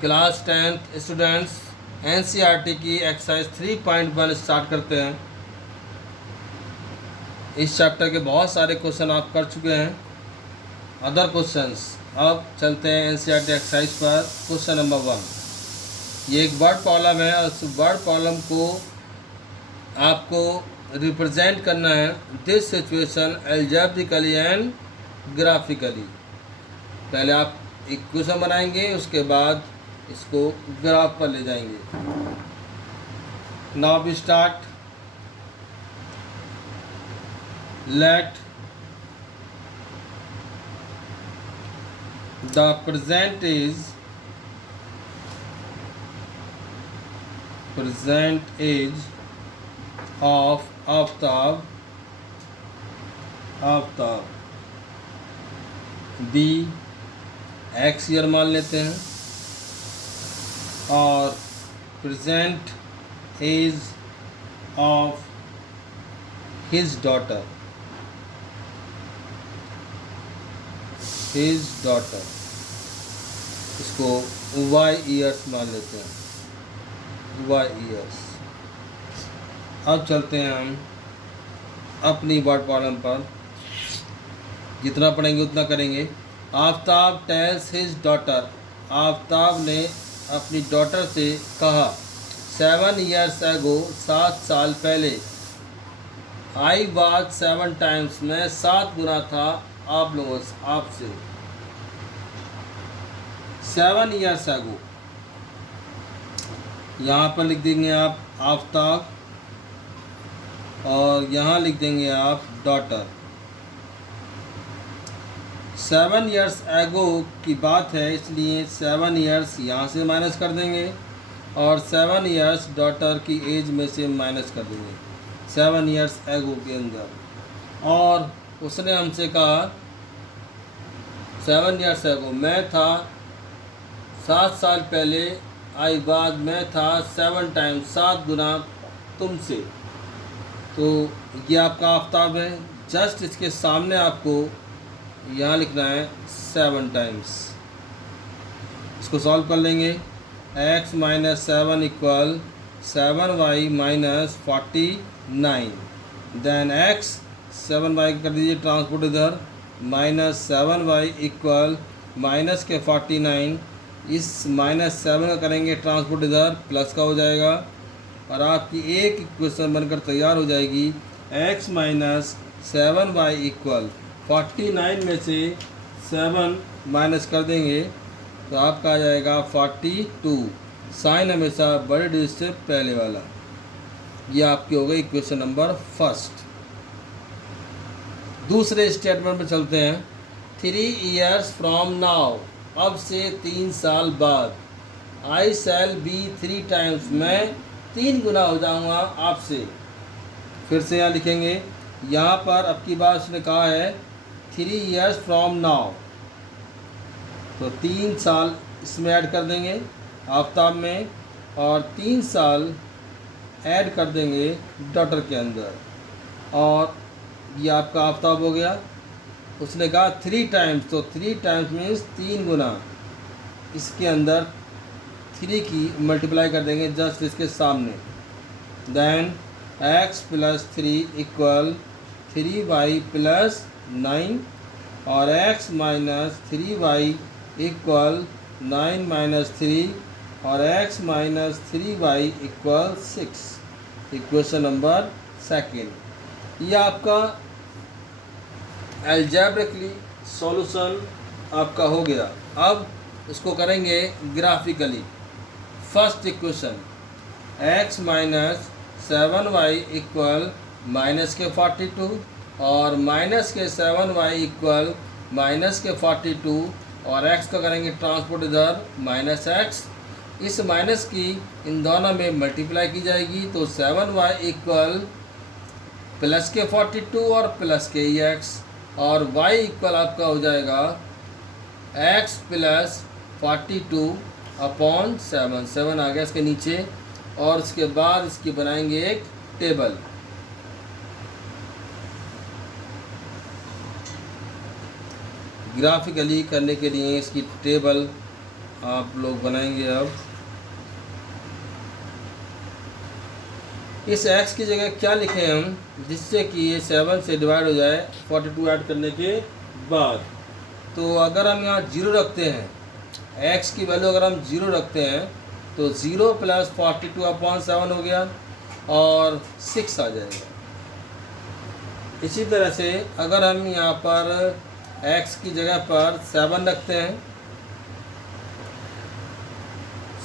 Class 10th students NCERT की exercise 3.1 start करते हैं। इस चैप्टर के बहुत सारे क्वेश्चन आप कर चुके हैं, अदर क्वेश्चंस। अब चलते हैं एनसीईआरटी एक्सरसाइज पर। क्वेश्चन नंबर 1, ये एक वर्ड प्रॉब्लम है और उस वर्ड प्रॉब्लम को आपको रिप्रेजेंट करना है this situation algebraically and graphically. पहले आप एक क्वेश्चन बनाएंगे, उसके बाद इसको ग्राफ पर ले जाएंगे। Now we start. Let the present age of Aftab be x year मान लेते हैं, और present age of his daughter इसको वाई ईयर्स मान लेते हैं, वाई ईयर्स। अब चलते हैं हम अपनी वर्ड प्रॉब्लम पर। जितना पढ़ेंगे उतना करेंगे। Aftab tales his daughter, Aftab ने अपनी डॉटर से कहा 7 years ago, 7 साल पहले, आई वाज 7 times, मैं 7 गुना था आप लोगों से, आपसे। 7 years ago, यहाँ पर लिख देंगे आप आफ्ताब और यहाँ लिख देंगे आप डॉटर। 7 years ago की बात है, इसलिए 7 years यहाँ से माइनस कर देंगे और 7 years डॉटर की एज में से माइनस कर देंगे 7 years ago के अंदर। और उसने हमसे कहा 7 years ago, मैं था 7 साल पहले, आई बाद मैं था 7 times, 7 गुना तुमसे। तो ये आपका आफ्ताब है। जस्ट इसके सामने आपको यहाँ लिखना है 7 times। इसको सॉल्व कर लेंगे। x माइनस 7 equal 7y minus 49। Then x 7y कर दीजिए ट्रांसपोर्ट इधर, माइनस 7y इक्वल माइनस के 49, इस माइनस 7 का करेंगे ट्रांसपोर्ट इधर, प्लस का हो जाएगा और आपकी एक इक्वेशन बनकर तैयार हो जाएगी। x माइनस 7y इक्वल 49 में से 7 माइनस कर देंगे तो आपका आ जाएगा 42। साइन हमेशा बड़े डिजिट से पहले वाला। ये आपकी हो गई इक्वेशन नंबर फर्स्ट। दूसरे स्टेटमेंट में चलते हैं। 3 years फ्रॉम नाउ, अब से 3 साल बाद, आई शैल बी 3 times, मैं 3 गुना हो जाऊंगा आपसे। फिर से यहाँ लिखेंगे, यहाँ पर अब की बात उसने कहा है 3 years फ्रॉम नाउ, तो 3 साल इसमें ऐड कर देंगे आफ्ताब में और 3 साल ऐड कर देंगे डॉटर के अंदर, और ये आपका आफ्ताब हो गया। उसने कहा 3 times, तो 3 times मीन्स 3 गुना, इसके अंदर 3 की मल्टीप्लाई कर देंगे जस्ट इसके सामने। Then x plus 3 equal 3y plus 9 और x minus 3y equal 9 minus 3 और x minus 3y equal 6। Equation number second. ये आपका एल्जेब्रिकली सॉल्यूशन आपका हो गया। अब इसको करेंगे graphically. First equation x minus 7y equal minus के 42 और माइनस के 7y इक्वल माइनस के 42 और x का करेंगे ट्रांसपोर्ट इधर, माइनस x, इस माइनस की इन दोनों में मल्टीप्लाई की जाएगी तो 7y इक्वल प्लस के 42 और प्लस के x, और y इक्वल आपका हो जाएगा x प्लस 42 अपॉन 7, 7 आ गया इसके नीचे। और इसके बाद इसकी बनाएंगे एक टेबल। ग्राफिकली करने के लिए इसकी टेबल आप लोग बनाएंगे अब इस x की जगह क्या लिखें हम, जिससे कि ये 7 से डिवाइड हो जाए 42 ऐड करने के बाद। तो अगर हम यहाँ 0 रखते हैं, x की वैल्यू अगर हम 0 रखते हैं तो 0 + 42/7 हो गया और 6 आ जाएगा। इसी तरह से अगर हम यहाँ पर x की जगह पर 7 रखते हैं,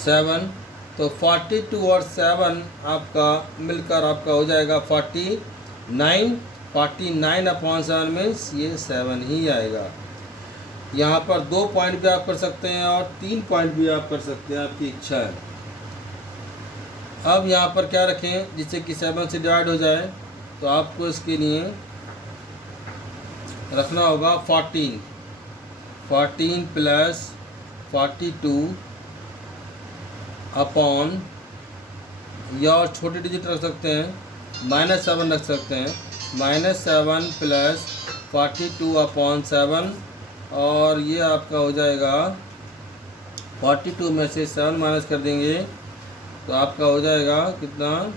7, तो 42 और 7 आपका मिलकर आपका हो जाएगा 49। 49/7 मीन्स ये 7 ही आएगा। यहाँ पर 2 पॉइंट भी आप कर सकते हैं और 3 पॉइंट भी आप कर सकते हैं, आपकी इच्छा है। अब यहाँ पर क्या रखें जिससे कि 7 से डिवाइड हो जाए, तो आपको इसके लिए रखना होगा 14 + 42 अपॉन, या और छोटे डिजिट रख सकते हैं, -7 रख सकते हैं, -7 + 42/7, और ये आपका हो जाएगा 42 में से 7 माइनस कर देंगे तो आपका हो जाएगा कितना,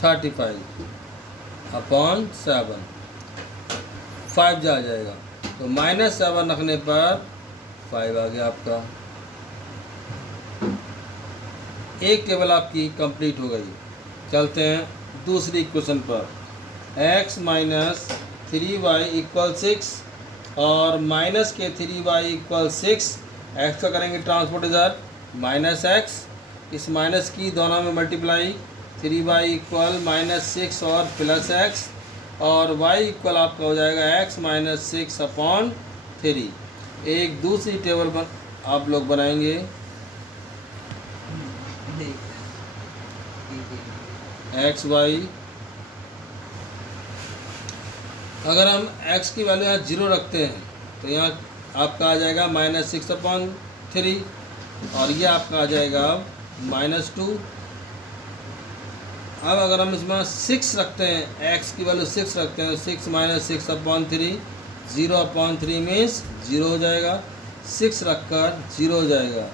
35/7, 5 जा जाएगा। तो -7 रखने पर 5 आ गया आपका। एक टेबल आपकी कंप्लीट हो गई। चलते हैं दूसरी इक्वेशन पर। x - 3y = 6 और माइनस के 3y = 6। x का करेंगे ट्रांसपोर्ट इधर -x, इस माइनस की दोनों में मल्टीप्लाई, 3y = -6 और +x, और y इक्वल आपका हो जाएगा x - 6/3। एक दूसरी टेबल पर आप लोग बनाएंगे x y। अगर हम x की वैल्यू यहाँ 0 रखते हैं तो यहाँ आपका आ जाएगा -6/3, और ये आपका आ जाएगा अब -2। अब अगर हम इसमें 6 रखते हैं, x की वैल्यू 6 रखते हैं, तो 6 - 6/3, 0/3 मीन्स 0 हो जाएगा। 6 रखकर 0 हो जाएगा।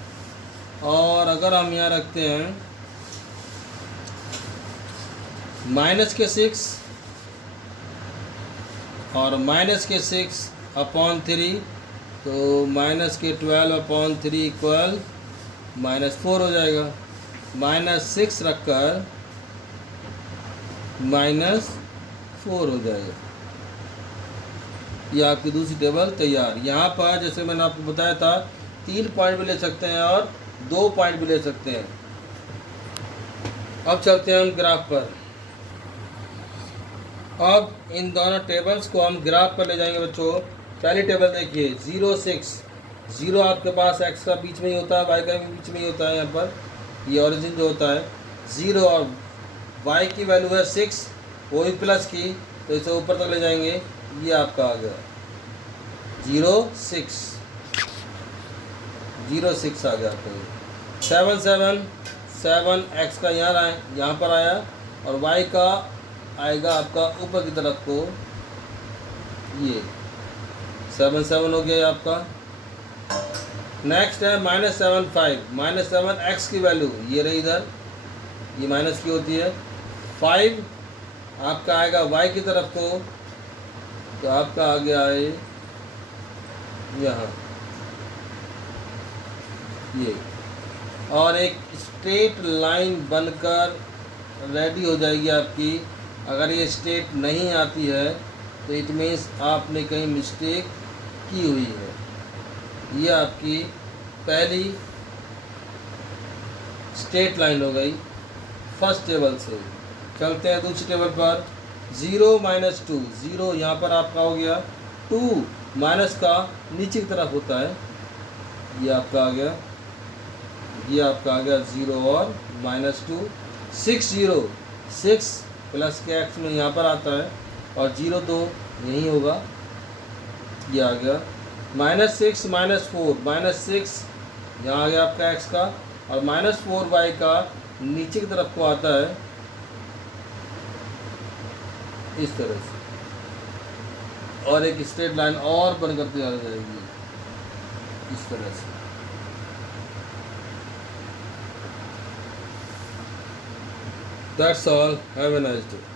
और अगर हम यहाँ रखते हैं माइनस के 6 और -6/3, तो -12/3 = -4 हो जाएगा। -6 रखकर -4 हो जाएगा। ये आपकी दूसरी टेबल तैयार। यहाँ पर जैसे मैंने आपको बताया था 3 पॉइंट भी ले सकते हैं और 2 पॉइंट भी ले सकते हैं। अब चलते हैं हम ग्राफ पर। अब इन दोनों टेबल्स को हम ग्राफ पर ले जाएंगे बच्चों। पहली टेबल देखिए 0 6, 0 आपके पास x का बीच में ही होता है, y का भी बीच में ही होता है। यहाँ पर ये ओरिजिन जो होता है 0, और y की वैल्यू है 6, वो भी प्लस की, तो इसे ऊपर तक ले जाएंगे। ये आपका आ गया 0 6 आ गया आपका। 7 7 7 x का यहाँ पर आया, और y का आएगा आपका ऊपर की तरफ को। ये 7 7 हो गया आपका। नेक्स्ट है -7 5, -7 x की वैल्यू ये रही इधर, ये माइनस की होती है। 5 आपका आएगा y की तरफ को, तो आपका आ गया है यहाँ ये, और एक स्ट्रेट लाइन बनकर रेडी हो जाएगी आपकी। अगर ये स्ट्रेट नहीं आती है तो इट मीन्स आपने कहीं मिस्टेक की हुई है। ये आपकी पहली स्ट्रेट लाइन हो गई फर्स्ट टेबल से। चलते हैं दूसरी टेबल पर। 0 - 2, 0 यहाँ पर आपका हो गया। 2 माइनस का नीचे की तरफ होता है, ये आपका आ गया। ये आपका आ गया 0 और -2। 6 0, 6 प्लस के x में यहाँ पर आता है, और 0 तो यहीं होगा, ये आ गया। -6 -4, -6 यहाँ आ गया आपका x का, और -4y का नीचे की तरफ को आता है इस तरह से, और एक स्ट्रेट लाइन और बनकर तैयार हो जाएगी। इस तरह से। That's all, have a nice day.